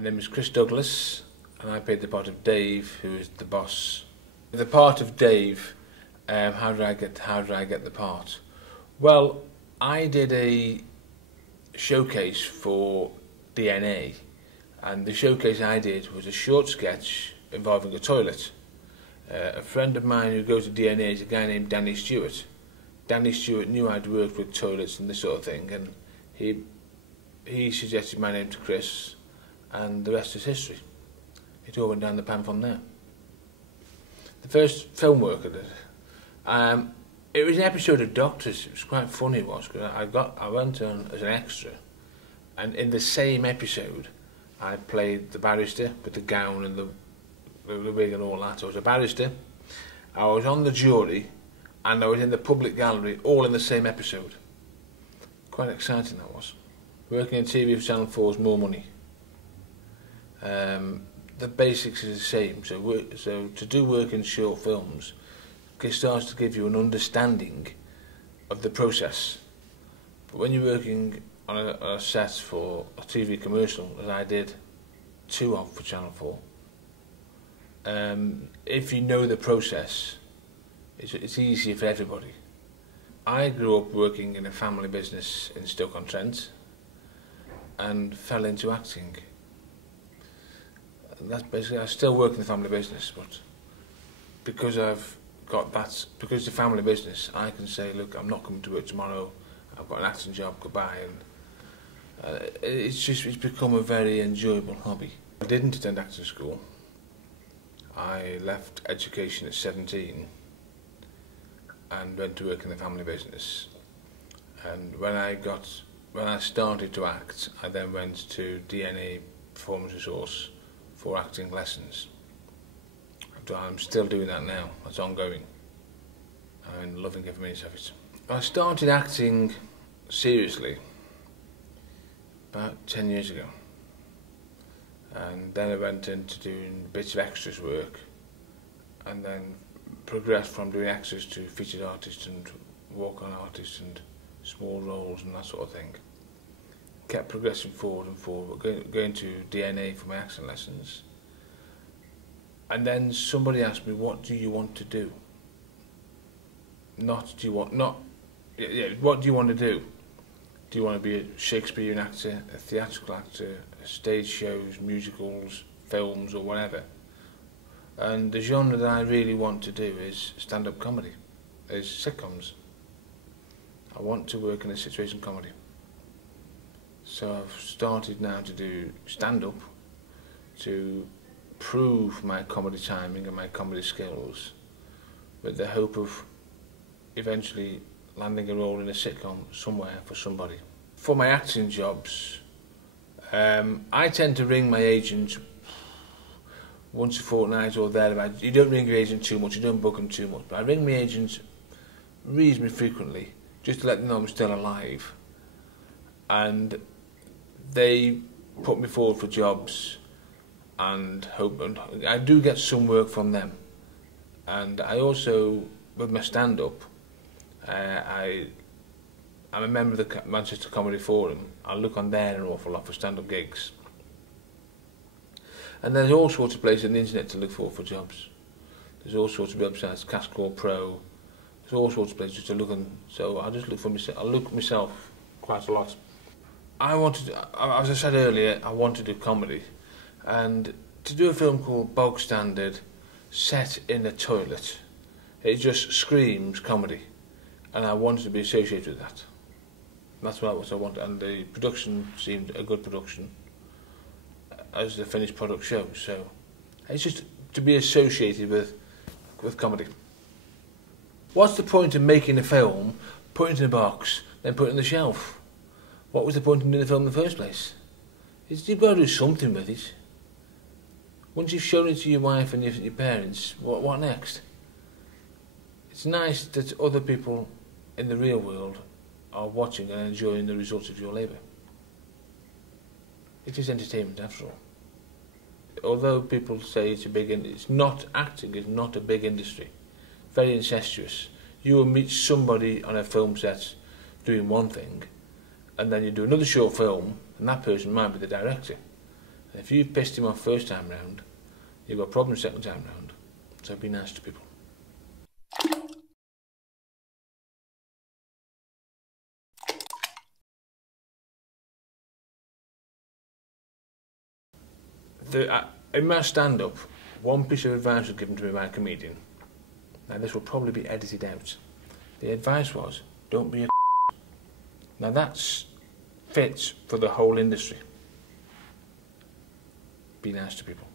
My name is Chris Douglas, and I played the part of Dave, who is the boss. The part of Dave, how did I get the part? Well, I did a showcase for DNA, and the showcase I did was a short sketch involving a toilet. A friend of mine who goes to DNA is a guy named Danny Stewart. Danny Stewart knew I'd worked with toilets and this sort of thing, and he suggested my name to Chris, and the rest is history. It all went down the pan from there. The first film work I did, it was an episode of Doctors. It was quite funny, it was, because I went on as an extra, and in the same episode I played the barrister with the gown and the wig and all that. I was a barrister, I was on the jury, and I was in the public gallery, all in the same episode. Quite exciting that was. Working in TV for Channel 4 is more money. The basics is the same, so to do work in short films, it starts to give you an understanding of the process. But when you're working on a set for a TV commercial, as I did 2 of for Channel 4, if you know the process, it's easier for everybody. I grew up working in a family business in Stoke-on-Trent and fell into acting. That's basically, I still work in the family business, but because because it's a family business, I can say, look, I'm not coming to work tomorrow, I've got an acting job, goodbye, and it's become a very enjoyable hobby. I didn't attend acting school. I left education at 17 and went to work in the family business. And when I started to act, I then went to DNA Performance Resource for acting lessons. I'm still doing that now, that's ongoing. I'm loving every minute of it. I started acting seriously about 10 years ago. And then I went into doing bits of extras work, and then progressed from doing extras to featured artist and walk-on artist and small roles and that sort of thing. Kept progressing forward and forward, going to DNA for my acting lessons. And then somebody asked me, what do you want to do? What do you want to do? Do you want to be a Shakespearean actor, a theatrical actor, stage shows, musicals, films, or whatever? And the genre that I really want to do is stand-up comedy, is sitcoms. I want to work in a situation comedy. So I've started now to do stand-up to prove my comedy timing and my comedy skills, with the hope of eventually landing a role in a sitcom somewhere for somebody. For my acting jobs, I tend to ring my agent once a fortnight or thereabouts. You don't ring your agent too much, you don't book them too much, but I ring my agent reasonably frequently just to let them know I'm still alive. And they put me forward for jobs and hope, and I do get some work from them. And I also, with my stand-up, I'm a member of the Manchester Comedy Forum. I look on there an awful lot for stand-up gigs. And there's all sorts of places on the internet to look for jobs. There's all sorts of websites, Cast Call Pro. There's all sorts of places to look on. So I just look for myself. I look myself quite a lot. As I said earlier, I want to do comedy, and to do a film called Bog Standard, set in a toilet, it just screams comedy, and I wanted to be associated with that. That's what I wanted, and the production seemed a good production, as the finished product shows. So it's just to be associated with comedy. What's the point of making a film, put it in a box, then put it on the shelf? What was the point of doing the film in the first place? You've got to do something with it. Once you've shown it to your wife and your parents, what next? It's nice that other people in the real world are watching and enjoying the results of your labour. It is entertainment after all. Although people say acting is not a big industry. Very incestuous. You will meet somebody on a film set doing one thing, and then you do another short film, and that person might be the director. And if you've pissed him off first time round, you've got problems second time round. So be nice to people. In my stand-up, one piece of advice was given to me by a comedian. Now this will probably be edited out. The advice was, don't be a Now that fits for the whole industry. Be nice to people.